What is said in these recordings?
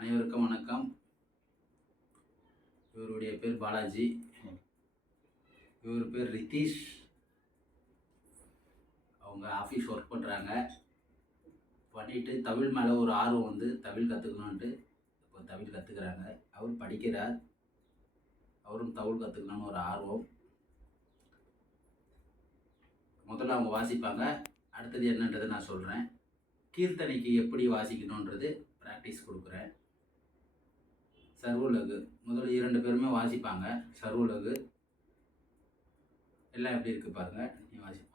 அனைவருக்கும் வணக்கம். இவருடைய பேர் பாலாஜி. இவர் பேர் ரித்தீஷ். அவங்க ஆஃபீஸ் ஒர்க் பண்ணுறாங்க. பண்ணிவிட்டு தமிழ் மேலே ஒரு ஆர்வம் வந்து தமிழ் கற்றுக்கணுன்ட்டு இப்போ தமிழ் கற்றுக்குறாங்க. அவர் படிக்கிறார். அவரும் தமிழ் கற்றுக்கணுன்னு ஒரு ஆர்வம். முதல்ல அவங்க வாசிப்பாங்க. அடுத்தது என்னன்றதை நான் சொல்கிறேன். கீர்த்தனைக்கு எப்படி வாசிக்கணுன்றது ப்ராக்டிஸ் கொடுக்குறேன். சர்வலகு முதல்ல 2 பேருமே வாசிப்பாங்க. சர்வலகு எல்லாம் எப்படி இருக்குது பாருங்கள். நீ வாசி.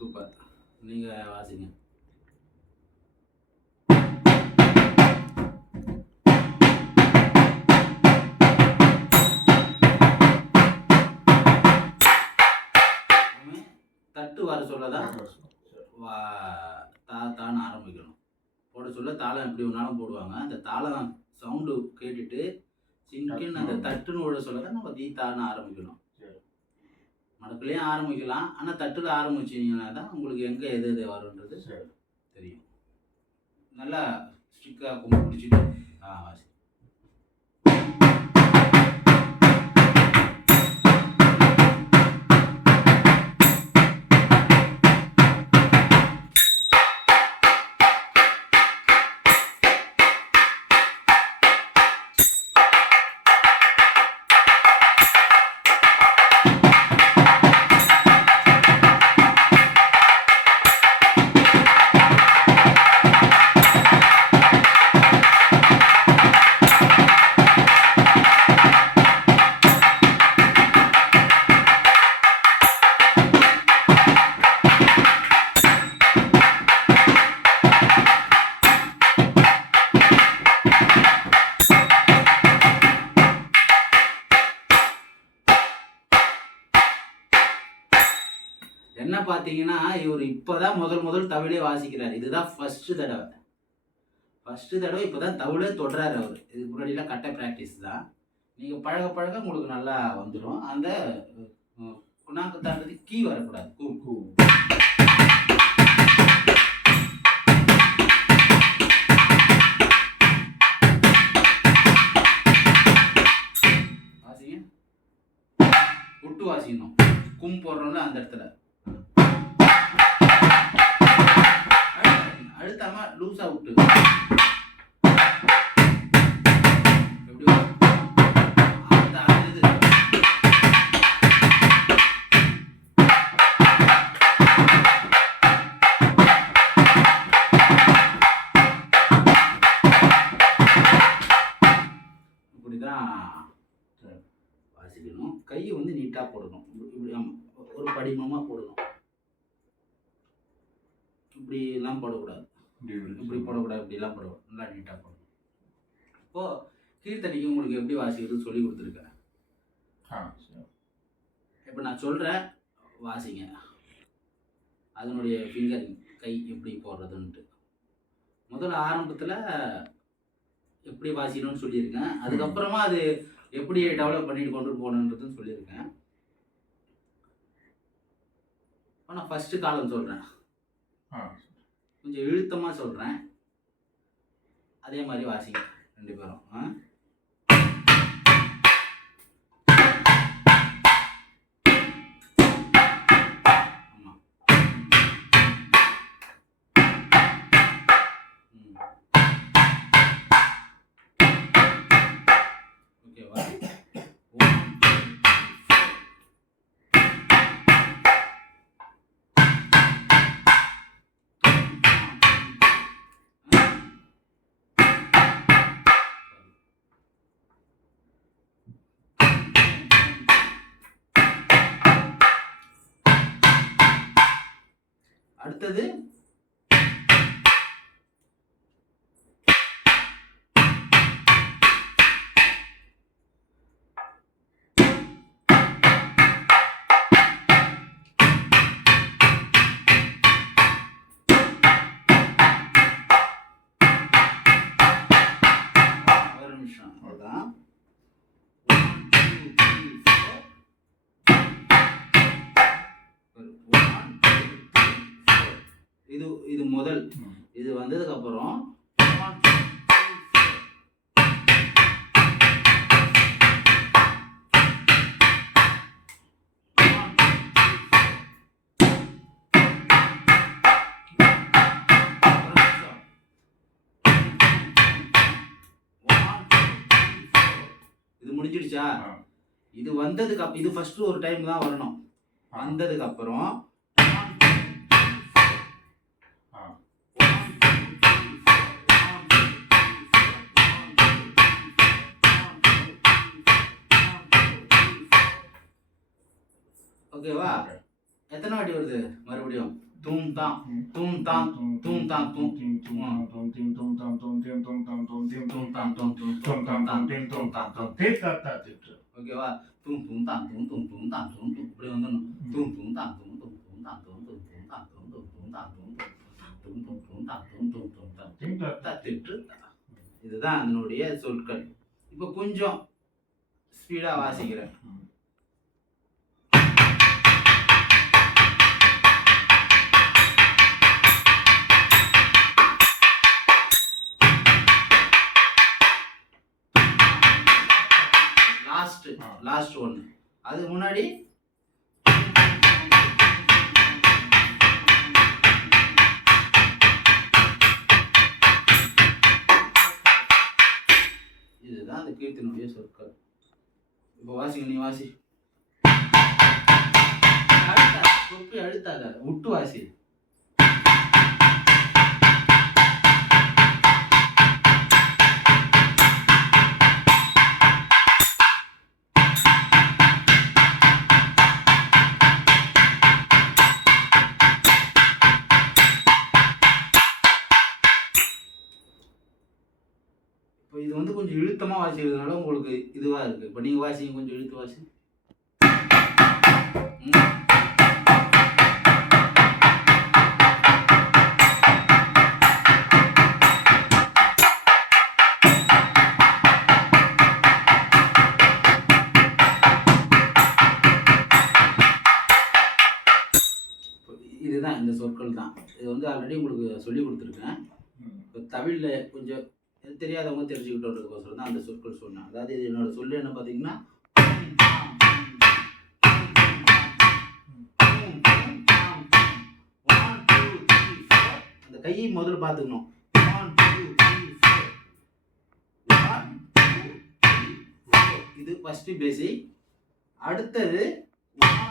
சூப்பர். நீங்கள் வாசிங்க. தட்டு வர சொல்லதான் தான்னு ஆரம்பிக்கணும். போட சொல்ல தாளம் எப்படி வேணாலும் போடுவாங்க. அந்த தாளம் சவுண்டு கேட்டுட்டு சிங்கின்னு அந்த தட்டுன்னு விட சொல்லதான் நம்ம தான்னு ஆரம்பிக்கணும். மடக்குலேயும் ஆரம்பிக்கலாம். ஆனால் தட்டில் ஆரம்பிச்சிங்கன்னா தான் உங்களுக்கு எங்கே எது எது வருன்றது தெரியும். நல்லா ஸ்ட்ரிக்காக கும்பி பிடிச்சிட்டு வாசி. என்ன பார்த்தீங்கன்னா, இவர் இப்போதான் முதல் தமிழே வாசிக்கிறார். இதுதான் ஃபஸ்ட்டு தடவை இப்போ தான் தமிழே தொடுறாரு அவர். இதுக்கு முன்னாடிலாம் கட்ட ப்ராக்டிஸ் தான். நீங்கள் பழக பழக உங்களுக்கு நல்லா வந்துடும். அந்த குணாக்குத்தான்றது கீ வரக்கூடாது. கூ வாசிங்க. விட்டு வாசிக்கணும். கும் போடுறோம்ல அந்த இடத்துல அழுத்தாம லூஸா விட்டு எப்படி இப்படிதான் வாசிக்கணும். கையை வந்து நீட்டா போடணும். இப்படி ஒரு படிமமா போடணும். இப்படிலாம் போடக்கூடாது. இப்படி போடக்கூடாது. இப்படிலாம் போடக்கூடாது. நல்லா நீட்டாக போடணும். இப்போது கீர்த்தனைக்கு உங்களுக்கு எப்படி வாசிக்கிறது சொல்லி கொடுத்துருக்கேன். இப்போ நான் சொல்கிறேன், வாசிங்க. அதனுடைய ஃபிங்கரிங் கை எப்படி போடுறதுன்ட்டு முதல்ல ஆரம்பத்தில் எப்படி வாசிக்கணும்னு சொல்லியிருக்கேன். அதுக்கப்புறமா அது எப்படி டெவலப் பண்ணிட்டு கொண்டு போகணுன்றதுன்னு சொல்லியிருக்கேன். இப்போ நான் ஃபஸ்ட்டு காலம் சொல்கிறேன். கொஞ்சம் இழுத்தமாக சொல்கிறேன். அதே மாதிரி வாசிங்க 2 பேரும். ஆமாம். ஓகேவா? 1 2 3 4 அடுத்தது ஒரு நிமிஷம் அவ்வளோதான். இது முதல். இது வந்ததுக்கு அப்புறம் இது முடிஞ்சிடுச்சா? இது வந்ததுக்கு இது ஃபர்ஸ்ட் ஒரு டைம் தான் வரணும். வந்ததுக்கு அப்புறம் ஓகேவா? எத்தனை வாட்டி வருது மறுபடியும்? தூம் தாம் தூம் தாம் தூம் தாம் தூம் தூம் தாம் தூம் தூம் தாம் தூம் தூம் தாம் தூம் தூம் தாம் தூம் தூம் தாம் தூம் ஓகேவா? தூம் தூம் தாம் தூம் தூம் தூம் தாம் தூம் தூம் இப்படி வந்துடணும். தூம் தூம் தாம் தூம் தூம் தூம் தாம் தூம் தூம் தூம் தாம் தூம் தூம் தூம் தாம் தூம் தூம் தூம் தூம் தாம் தூம் தூம் தூம் தாம் தத்திட்டு. இதுதான் அதனுடைய சொற்கள். இப்போ கொஞ்சம் ஸ்பீடா வாசிக்கிறேன். லாஸ்ட் ஒன்று. அதுக்கு முன்னாடி இதுதான் அந்த கீர்த்தனுடைய சொற்கள். இப்போ வாசிங்க, நீ வாசி. அழுத்தாத, விட்டு வாசி. இப்போ இது வந்து கொஞ்சம் இழுத்தமாக வாசிக்கிறதுனால உங்களுக்கு இதுவாக இருக்குது. இப்போ நீங்கள் வாசிங்க, கொஞ்சம் இழுத்து வாசி. இதுதான் இந்த சொற்கள் தான். இது வந்து ஆல்ரெடி உங்களுக்கு சொல்லி கொடுத்துருக்கேன். இப்போ தமிழில் கொஞ்சம் தெரியாதவங்க தெரிஞ்சுக்கிட்டோன்றதுக்கோசரம் தான் அந்த சொற்கள் சொன்னேன். அதாவது இது என்னோட சொல்லு என்ன பார்த்தீங்கன்னா, அந்த கையை முதல்ல பார்த்துக்கணும். 1 2 3 4 1 2 3 4 இது ஃபர்ஸ்ட் பேசிக். அடுத்தது 1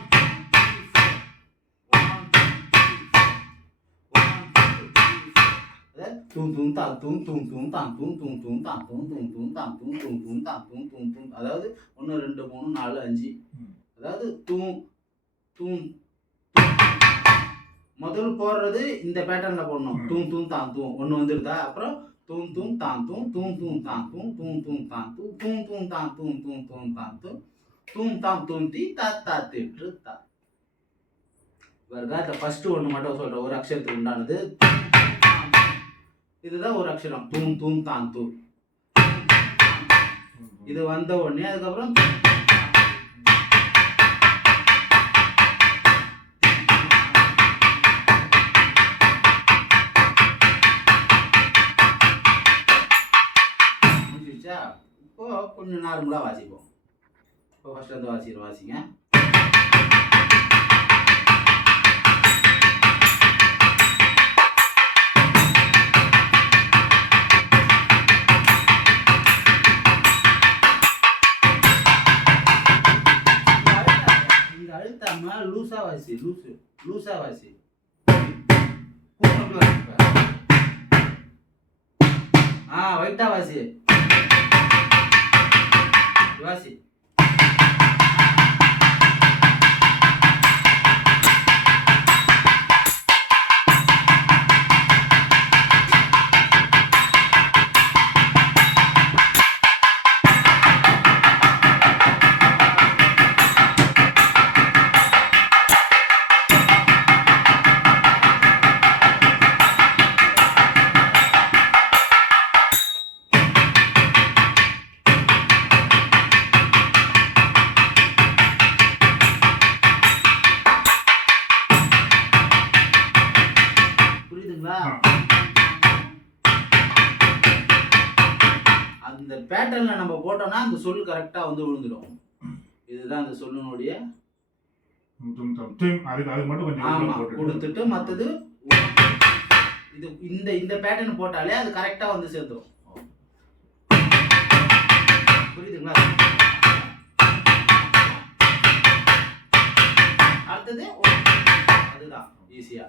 தூம் தூம் தாம் தூம் தூம் தூம் தாம் தூம் தூம் தூம் தாம் தூம் தூம் தூம் தாம் தூம் தூம் தூம் தாம் தூம் தூம் தூம். அதாவது 1 2 3 4 5. அதாவது தூம் தூம் முதல்ல போடுறது இந்த பேட்டர்ன்ல போடணும். தூம் தூம் தாம் தூம் ஒன்று வந்துருதா? அப்புறம் தூம் தூம் தாம் தூம் தூம் தூம் தாம் தூம் தூம் தூம் தாம் தூம் தூம் தூம் தாம் தூம் தூம் தூம் தாம் தூம் தூம் தாம் தூம் தி தா தா திட்டு தா. வருதா? இந்த ஃபர்ஸ்ட் ஒன்று மட்டும் சொல்ற ஒரு அக்ஷரத்துக்கு உண்டானது. இதுதான் ஒரு அக்ஷரம். தூம் தூம் தாம் தூம். இது வந்த உடனே அதுக்கப்புறம் முடிச்சிருச்சா? இப்போ கொஞ்சம் நார்மலாக வாசிப்போம். இப்போ ஃபர்ஸ்ட் அந்த வாசிங்க. லூசா வாசி, லூசா வாசி. வைட்டா வாசி வாசி. பேட்டர்னில் நம்ம போட்டோம்னா அந்த சொல் கரெக்டாக வந்து விழுந்துடும். இதுதான் அந்த சொல்லினுடைய கொடுத்துட்டு மற்றது இது இந்த பேட்டர்ன் போட்டாலே அது கரெக்டாக வந்து சேர்ந்துடும். புரியுதுங்களா? அடுத்தது அதுதான் ஈஸியா.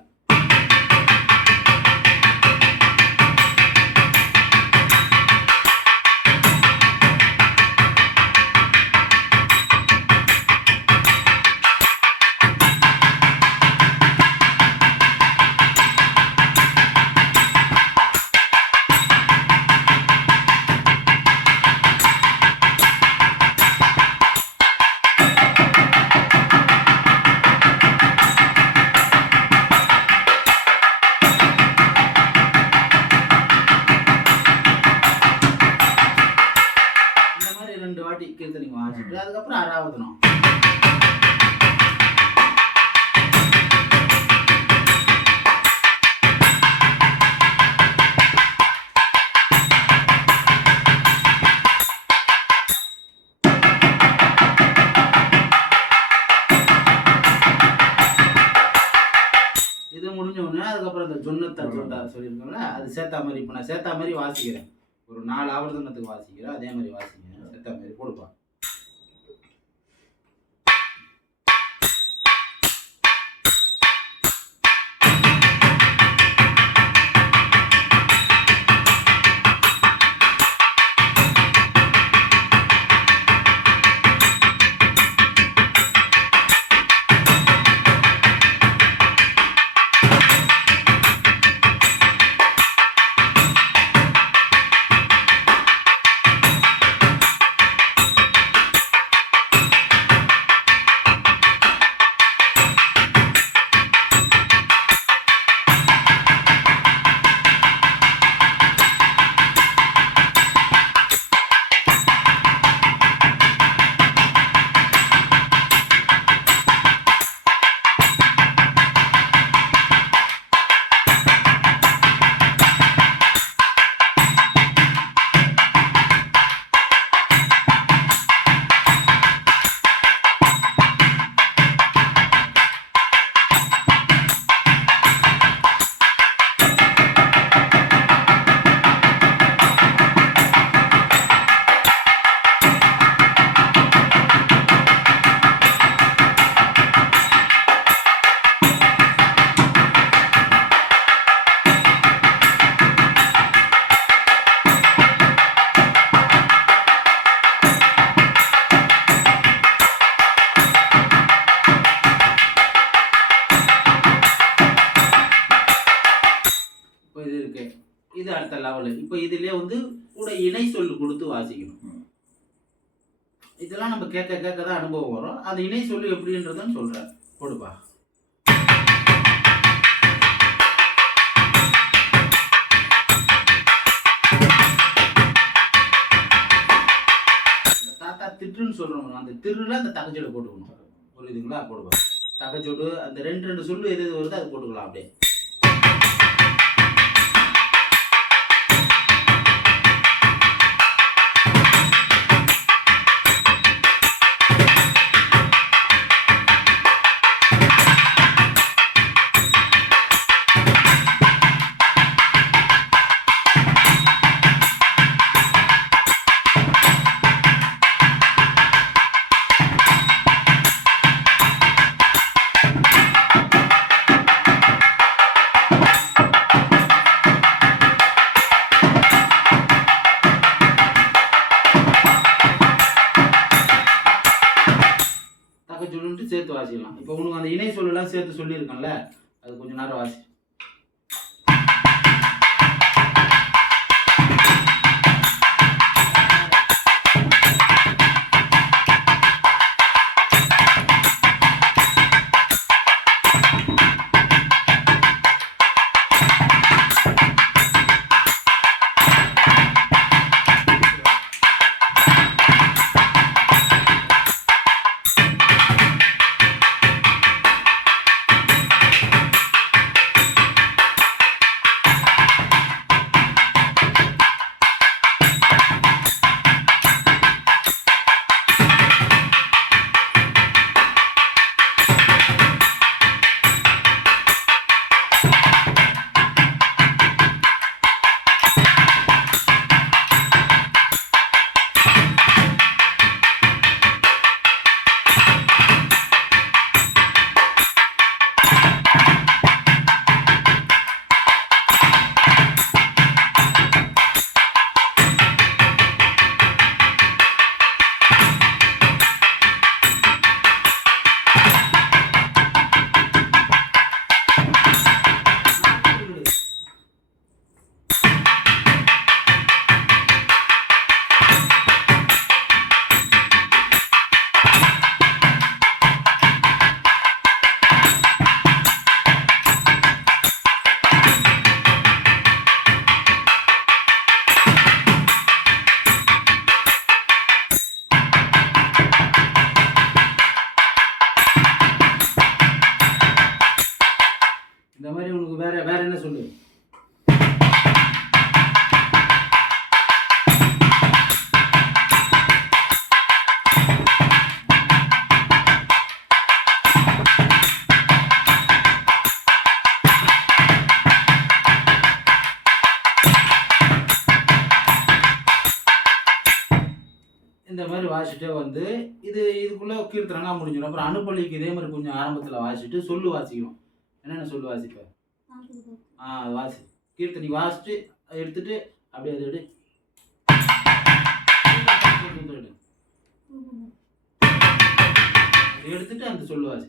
கீர்த்தனிங்க வாசிட்டு அதுக்கப்புறம் 6வது நாள் இது முடிஞ்ச உடனே அதுக்கப்புறம் இந்த ஜொன்னத்தார் சொல்லியிருக்கோம்ல, அது சேர்த்தா மாதிரி. இப்போ நான் சேர்த்தா மாதிரி வாசிக்கிறேன், ஒரு 4 ஆவர்த்தனத்துக்கு வாசிக்கிறேன். அதே மாதிரி வாசிக்கிறேன், சேர்த்தா மாதிரி போடுப்பா. இது அடுத்த லெவலு. இப்போ இதுலயே வந்து கூட இணை சொல் கொடுத்து வாசிக்கணும். இதெல்லாம் நம்ம கேட்க கேட்க தான் அனுபவம் வரும். அந்த இணை சொல்லு எப்படின்றதுன்னு சொல்றேன், போடுப்பா. இந்த தாத்தா திட்டுன்னு சொல்றோம், அந்த திருல அந்த தகச்சோடு போட்டுக்கணும். புரியுதுங்களா? போடுப்பா. தகச்சோடு அந்த ரெண்டு சொல்லு எது வருதோ அது போட்டுக்கலாம் அப்படியே. சேர்த்து வாசிக்கலாம். இப்போ உனக்கு அந்த இணை சொல்லலாம் சேர்த்து சொல்லியிருக்கேன்ல, அது கொஞ்சம் நேரம் வாசி. சொல்லு. இந்த மாதிரி வாசிச்சுட்டே வந்து இதுக்குள்ள கீர்த்தனங்கா முடிஞ்சிடும். அப்புறம் அனுப்பள்ளிக்கு இதே மாதிரி கொஞ்சம் ஆரம்பத்தில் வாசிச்சுட்டு சொல்லு வாசிக்கணும். என்னென்ன சொல்லு வாசிப்ப? அது வாசி. கீர்த்தனி வாசிச்சுட்டு எடுத்துட்டு அப்படியே அதை எடுத்துட்டு அந்த சொல்லு வாசி.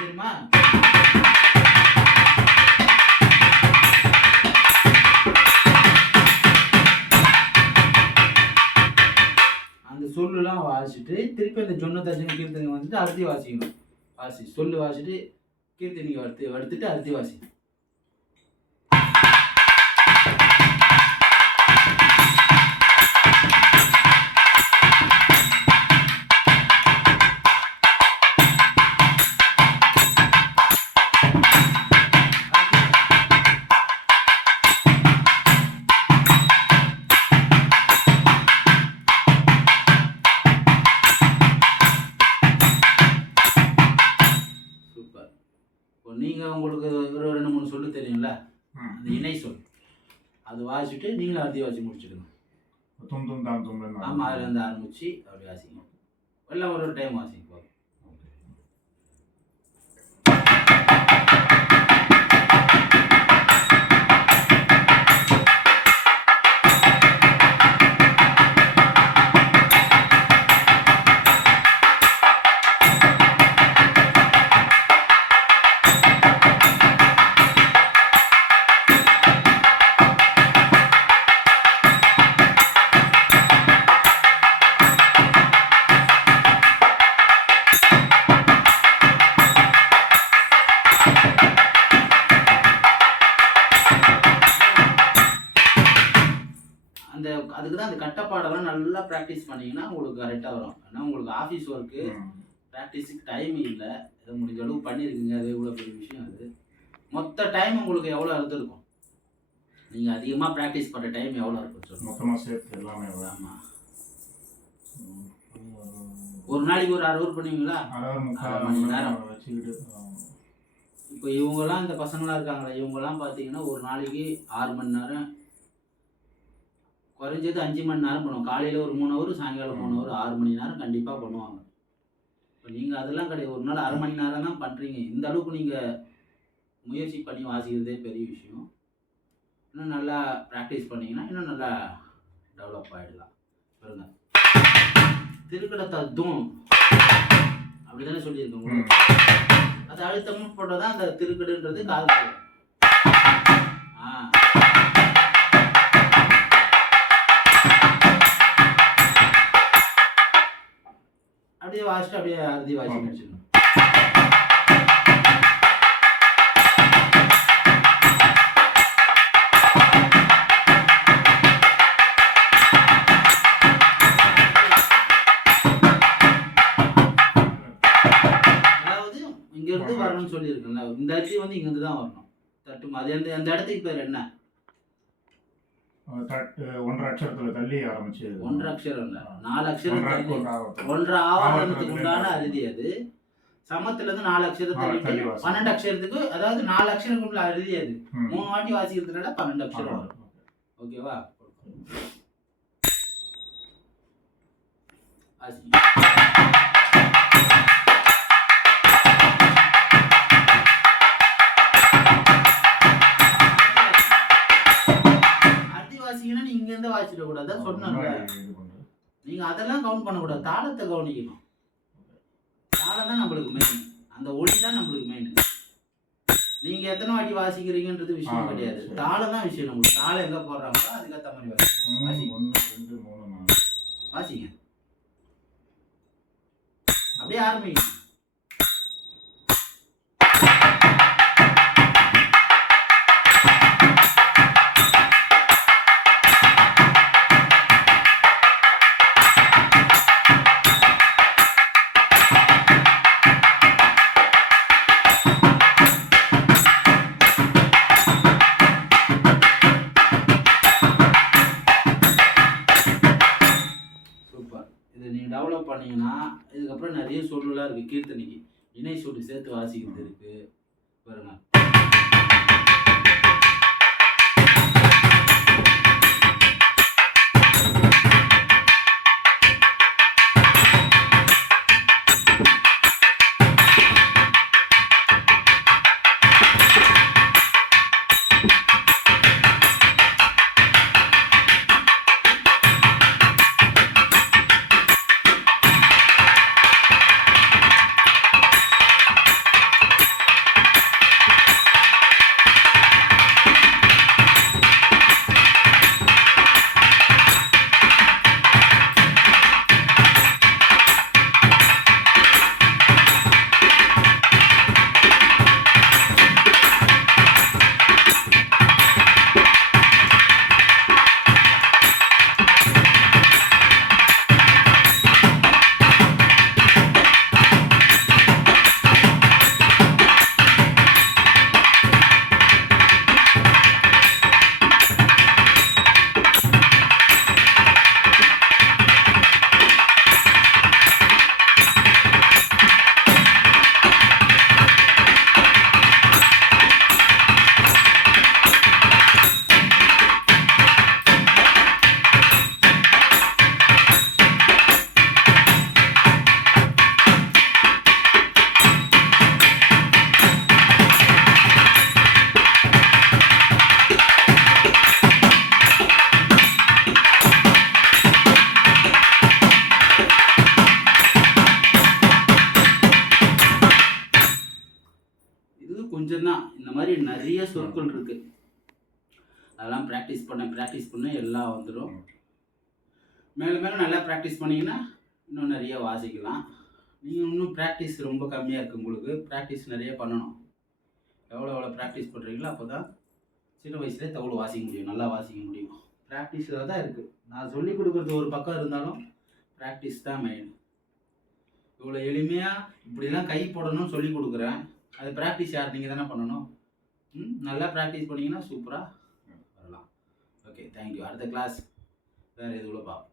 தெரியுமா? அந்த சொல்லுலாம் வாசிச்சுட்டு திருப்பி அந்த ஜொன்ன தர்ஜன கீர்த்தனை வந்துட்டு அறுதி வாசிக்கணும். சொல்லு வாசிட்டு கீர்த்தனைக்கு எடுத்துட்டு அறுதி வாசி. நீங்கள் உங்களுக்கு ஒரு 2-3 சொல்லு தெரியும்ல, அந்த இணை சொல் அது வாசிச்சுட்டு நீங்களும் அறுதி வாசி முடிச்சுக்கணும். ஆமாம், அதுலேருந்து ஆரம்பிச்சு அப்படி வாசிக்கணும். எல்லாம் ஒரு டைம் வாசிங்க போதும். அதுக்கு தான் அந்த கட்டப்பாடெல்லாம் நல்லா ப்ராக்டிஸ் பண்ணிங்கன்னா உங்களுக்கு கரெக்டாக வரும். ஆனால் உங்களுக்கு ஆஃபீஸ் ஒர்க்கு ப்ராக்டிஸுக்கு டைம் இல்லை. இதை முடிஞ்ச அளவுக்கு பண்ணியிருக்குங்க. அது இவ்வளோ பெரிய விஷயம். அது மொத்த டைம் உங்களுக்கு எவ்வளோ இருந்திருக்கும்? நீங்கள் அதிகமாக ப்ராக்டிஸ் பண்ணுற டைம் எவ்வளோ இருக்கும் சொல்லுங்கள்? மொத்தமாக சேர்த்து எல்லாமே. ஆமாம், ஒரு நாளைக்கு ஒரு 6 ஹவர் பண்ணுவீங்களா? 1/2 மணி நேரம் வச்சுக்கிட்டு. இப்போ இவங்கெல்லாம் இந்த பசங்களாம் இருக்காங்களே, இவங்கெல்லாம் பார்த்தீங்கன்னா ஒரு நாளைக்கு 6 மணி நேரம், குறைஞ்சது 5 மணி நேரம் பண்ணுவோம். காலையில் ஒரு 3 ஹவர், சாயங்காலம் 3 ஹவர், 6 மணி நேரம் கண்டிப்பாக பண்ணுவாங்க. இப்போ நீங்கள் அதெல்லாம் கிடையாது. ஒரு நாள் 1/2 மணி நேரம் தான் பண்ணுறீங்க. இந்த அளவுக்கு நீங்கள் முயற்சி பண்ணி வாசிக்கிறதே பெரிய விஷயம். இன்னும் நல்லா ப்ராக்டிஸ் பண்ணிங்கன்னா இன்னும் நல்லா டெவலப் ஆகிடலாம். பாருங்க, திருக்கட தத்துவம் அப்படி தானே சொல்லியிருக்கோம் உங்களுக்கு. அது அழுத்தமும் போட்டால் தான் அந்த திருக்கடுன்றது காது. அப்படியே வாசிட்டு அப்படியே அறுதி வாசி முடிச்சிடணும். அதாவது இங்கிருந்து வரணும்னு சொல்லியிருக்கேன்ல, இந்த அரிசி வந்து இங்கிருந்து தான் வரணும். தட்டும் அது அந்த இடத்துக்கு பேர் என்ன? 1 அக்ஷரத்துல தள்ளி ஆரம்பிச்சு. 1 அக்ஷரம் இல்ல, 4 அக்ஷரம் தள்ளி 1 ஆவரணத்துக்கு உண்டான அறுதி. அது சமத்துல இருந்து 4 அக்ஷரம் தள்ளி 12 அக்ஷரத்துக்கு, அதாவது 4 அக்ஷரத்துக்குள்ள அறுதி. அது 3 வாட்டி வாசிக்கிறதுனால 12 அக்ஷரம் வரும். ஓகேவா? வாசிங்க. அடுத்து வாசிங்கன்னா நீங்க இங்க இருந்து வாசிட கூடாது, சொன்னாங்க. இது பண்றது. நீங்க அதெல்லாம் கவுண்ட் பண்ணக்கூடாது, தாளத்தை கவனிக்கணும். தாளம் தான் நம்மளுக்கு மெயின், அந்த ஒளி தான் நம்மளுக்கு மெயின். நீங்க எத்தனை வாட்டி வாசிக்கிறீங்கன்றது விஷயம் கிடையாது, தாளம் தான் விஷயம். நம்மளுக்கு தாளம் எங்க போடுறாங்களோ அதுக்கேற்ற மாதிரி வாசிங்க. 1 2 3 4 வாசிங்க. அப்படியே ஆரம்பிங்க. டெவலப் பண்ணீங்கன்னா இதுக்கப்புறம் நிறைய சொல்லலாம் இருக்குது. கீர்த்தனைக்கு இணை சொல்லி சேர்த்து வாசிக்கிறது இருக்குது பாருங்க. கொஞ்சம் தான், இந்த மாதிரி நிறைய சொற்கள் இருக்கு, அதெல்லாம் ப்ராக்டிஸ் பண்ண எல்லாம் வந்துடும். மேலும் மேலும் நல்லா ப்ராக்டிஸ் பண்ணிங்கன்னா இன்னும் நிறைய வாசிக்கலாம். நீங்கள் இன்னும் ப்ராக்டிஸ் ரொம்ப கம்மியாக இருக்குது உங்களுக்கு, ப்ராக்டிஸ் நிறைய பண்ணணும். எவ்வளோ ப்ராக்டிஸ் பண்ணுறீங்களோ அப்போ தான் சின்ன வயசுலேயே தவுள் வாசிக்க முடியும், நல்லா வாசிக்க முடியும். ப்ராக்டிஸில் தான் இருக்குது. நான் சொல்லி கொடுக்குறது ஒரு பக்கம் இருந்தாலும் ப்ராக்டிஸ் தான் மெயின். இவ்வளோ எளிமையாக இப்படிலாம் கை போடணும்னு சொல்லி கொடுக்குறேன், அது ப்ராக்டிஸ் யார் நீங்கள் தானே பண்ணணும். நல்லா ப்ராக்டிஸ் பண்ணிங்கன்னா சூப்பராக வரலாம். Okay, thank you. அடுத்த கிளாஸ் வேறு எதுவும் பார்ப்போம்.